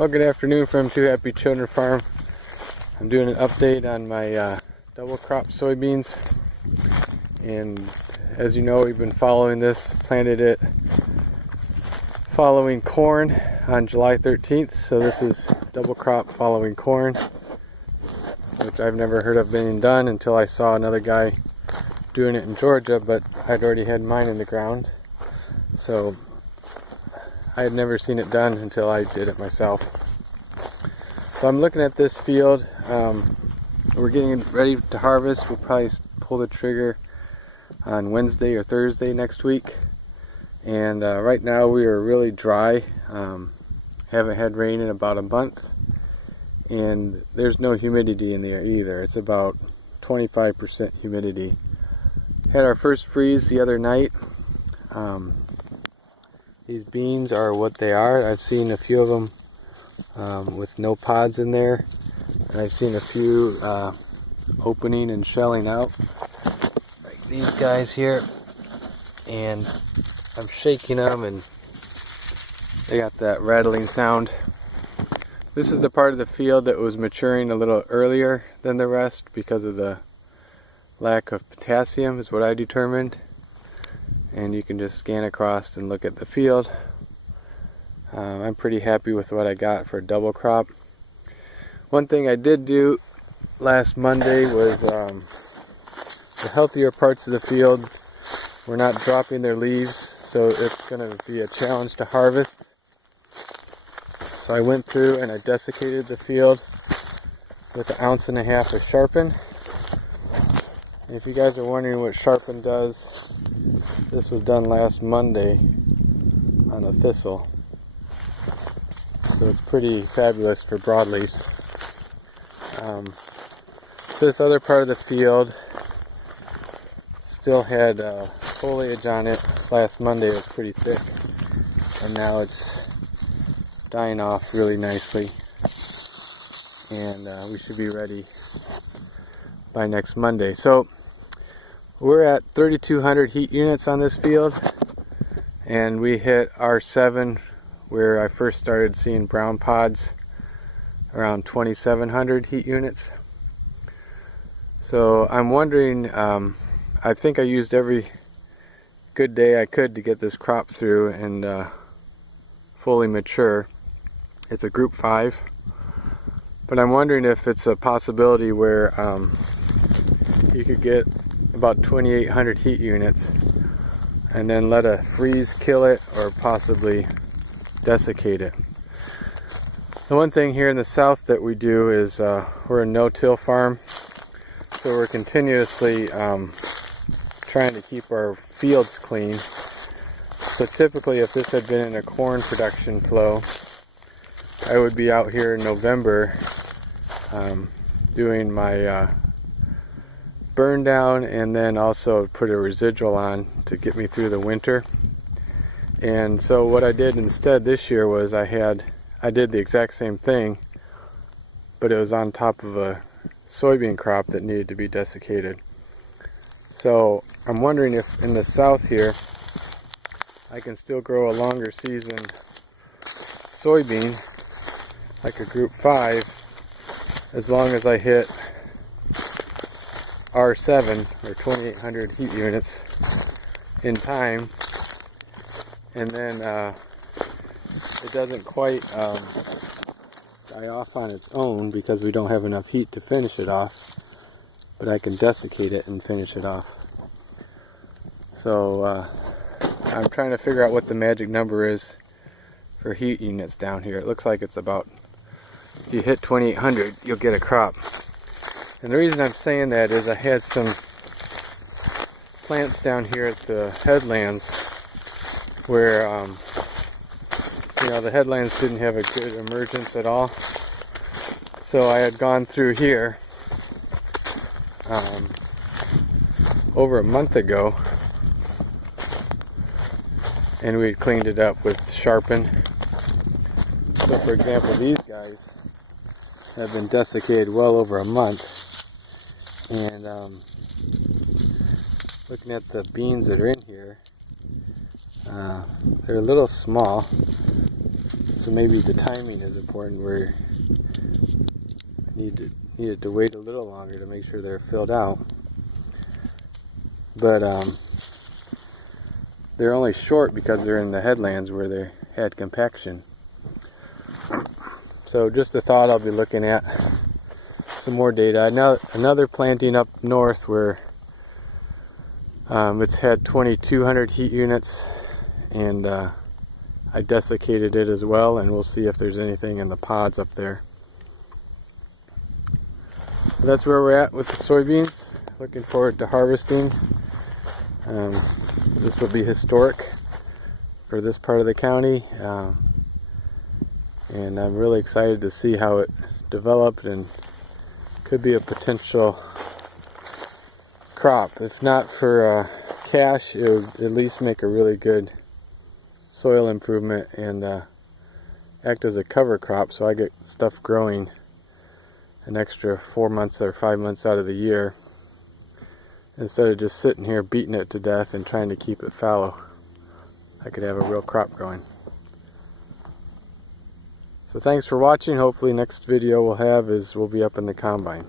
Well, good afternoon from Two Happy Children Farm. I'm doing an update on my double crop soybeans, and as you know, we've been following this. Planted it following corn on July 13th, so this is double crop following corn, which I've never heard of being done until I saw another guy doing it in Georgia, but I'd already had mine in the ground, so I had never seen it done until I did it myself. So I'm looking at this field. We're getting ready to harvest. We'll probably pull the trigger on Wednesday or Thursday next week. And right now we are really dry. Haven't had rain in about a month. And there's no humidity in the air either. It's about 25% humidity. Had our first freeze the other night. These beans are what they are. I've seen a few of them with no pods in there. And I've seen a few opening and shelling out, like these guys here. And I'm shaking them and they got that rattling sound. This is the part of the field that was maturing a little earlier than the rest because of the lack of potassium, is what I determined. And you can just scan across and look at the field. I'm pretty happy with what I got for a double crop. One thing I did do last Monday was the healthier parts of the field were not dropping their leaves, so it's going to be a challenge to harvest. So I went through and I desiccated the field with 1.5 ounces of Sharpen. And if you guys are wondering what Sharpen does, this was done last Monday on a thistle. So it's pretty fabulous for broadleaves. This other part of the field still had foliage on it. Last Monday it was pretty thick. And now it's dying off really nicely. And we should be ready by next Monday. So we're at 3,200 heat units on this field, and we hit R7 where I first started seeing brown pods around 2,700 heat units. So I'm wondering, I think I used every good day I could to get this crop through and fully mature. It's a group 5, but I'm wondering if it's a possibility where you could get about 2,800 heat units and then let a freeze kill it or possibly desiccate it. The one thing here in the south that we do is we're a no-till farm, so we're continuously trying to keep our fields clean. So typically if this had been in a corn production flow, I would be out here in November doing my burn down and then also put a residual on to get me through the winter. And so what I did instead this year was I did the exact same thing, but it was on top of a soybean crop that needed to be desiccated. So I'm wondering if in the south here I can still grow a longer season soybean, like a group 5, as long as I hit R7 or 2,800 heat units in time, and then it doesn't quite die off on its own because we don't have enough heat to finish it off, but I can desiccate it and finish it off. So I'm trying to figure out what the magic number is for heat units down here. It looks like it's about, if you hit 2,800 you'll get a crop. And the reason I'm saying that is I had some plants down here at the headlands where the headlands didn't have a good emergence at all. So I had gone through here over a month ago, and we had cleaned it up with Sharpen. So for example, these guys have been desiccated well over a month. And looking at the beans that are in here, they're a little small, So maybe the timing is important, where I needed to wait a little longer to make sure they're filled out. But they're only short because they're in the headlands where they had compaction. So just a thought, I'll be looking at some more data. Another planting up north where it's had 2,200 heat units, and I desiccated it as well, and we'll see if there's anything in the pods up there. So that's where we're at with the soybeans. Looking forward to harvesting. This will be historic for this part of the county, and I'm really excited to see how it developed, and could be a potential crop. If not for cash, it would at least make a really good soil improvement and act as a cover crop, so I get stuff growing an extra 4 months or 5 months out of the year, instead of just sitting here beating it to death and trying to keep it fallow. I could have a real crop growing. So thanks for watching. Hopefully next video we'll be up in the combine.